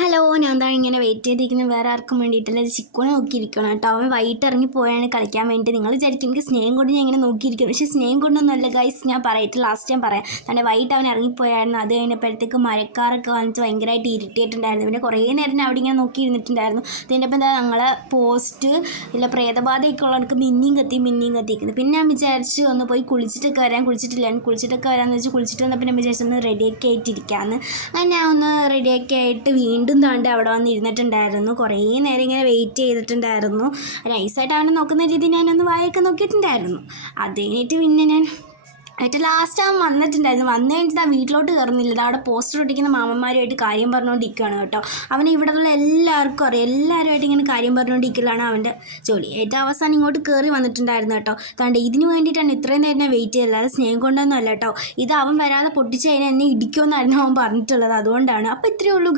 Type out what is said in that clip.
Hello, ഞാൻ എന്താണ് ഇങ്ങനെ വെയിറ്റ് ചെയ്തിരിക്കുന്നത് വേറെ ആർക്കും വേണ്ടിയിട്ടല്ല. ചിക്കുനെ നോക്കിയിരിക്കണം കേട്ടോ. അവൻ വൈകിട്ട് ഇറങ്ങി പോയാണ് കളിക്കാൻ വേണ്ടി. നിങ്ങൾ വിചാരിക്കും എനിക്ക് സ്നേഹം കൊണ്ട് ഞാൻ ഇങ്ങനെ നോക്കിയിരിക്കും, പക്ഷേ സ്നേഹം കൊണ്ടൊന്നുമല്ല ഗൈസ്. ഞാൻ പറയട്ടെ, ലാസ്റ്റ് ഞാൻ പറയാം. തന്നെ വൈകിട്ട് അവൻ ഇറങ്ങിപ്പോയായിരുന്നു. അത് കഴിഞ്ഞപ്പോഴത്തേക്ക് മഴക്കാരൊക്കെ വന്നിട്ട് ഭയങ്കരമായിട്ട് ഇറിറ്റേറ്റ് ഉണ്ടായിരുന്നു. പിന്നെ കുറേ നേരം ഞാൻ അവിടെ ഇങ്ങനെ നോക്കിയിരുന്നിട്ടുണ്ടായിരുന്നു. അതിൻ്റെ ഒപ്പം എന്താ ഞങ്ങളെ പോസ്റ്റ് ഇല്ല പ്രേതബാധയൊക്കെ ഉള്ളവർക്ക് മിന്നിയും കത്തിക്കുന്നത്. പിന്നെ ഞാൻ വിചാരിച്ചു ഒന്ന് പോയി കുളിച്ചിട്ടൊക്കെ വരാൻ. കുളിച്ചിട്ടൊക്കെ വരാമെന്ന് വെച്ച് കുളിച്ചിട്ട് വന്നപ്പോൾ ഞാൻ വിചാരിച്ചു ഒന്ന് റെഡിയൊക്കെ ആയിട്ടിരിക്കാമെന്ന്. അങ്ങനെ ഞാൻ ഒന്ന് റെഡിയൊക്കെ ആയിട്ട് വീണ്ടും താണ്ട് അവിടെ വന്ന് ഇരുന്നിട്ടുണ്ടായിരുന്നു. കുറേ നേരം ഇങ്ങനെ വെയിറ്റ് ചെയ്തിട്ടുണ്ടായിരുന്നു. നൈസായിട്ട് അവനെ നോക്കുന്ന രീതി ഞാനൊന്ന് വായൊക്കെ നോക്കിയിട്ടുണ്ടായിരുന്നു. അത് കഴിഞ്ഞിട്ട് പിന്നെ ഞാൻ ഏറ്റവും ലാസ്റ്റ് അവൻ വന്നിട്ടുണ്ടായിരുന്നു. വന്നു കഴിഞ്ഞിട്ട് ആ വീട്ടിലോട്ട് കയറുന്നില്ല. അവിടെ പോസ്റ്റർ ഒട്ടിക്കുന്ന മാമന്മാരുമായിട്ട് കാര്യം പറഞ്ഞുകൊണ്ടിരിക്കുകയാണ് കേട്ടോ. അവന് ഇവിടെയുള്ള എല്ലാവർക്കും അറിയാം. എല്ലാവരുമായിട്ട് ഇങ്ങനെ കാര്യം പറഞ്ഞുകൊണ്ടിരിക്കലാണ് അവൻ്റെ ജോലി. ഏറ്റവും അവസാനം ഇങ്ങോട്ട് കയറി വന്നിട്ടുണ്ടായിരുന്നു കേട്ടോ. താണ്ട് ഇതിന് വേണ്ടിയിട്ടാണ് ഇത്രയും നേരം ഞാൻ വെയിറ്റ് ചെയ്തത്, അല്ലാതെ സ്നേഹം കൊണ്ടൊന്നും അല്ല കേട്ടോ. ഇത് അവൻ വരാതെ പൊട്ടിച്ച് കഴിഞ്ഞാൽ എന്നെ ഇടിക്കുമെന്നായിരുന്നു അവൻ പറഞ്ഞിട്ടുള്ളത്. അതുകൊണ്ടാണ്. അപ്പോൾ ഇത്രയേ ഉള്ളൂ.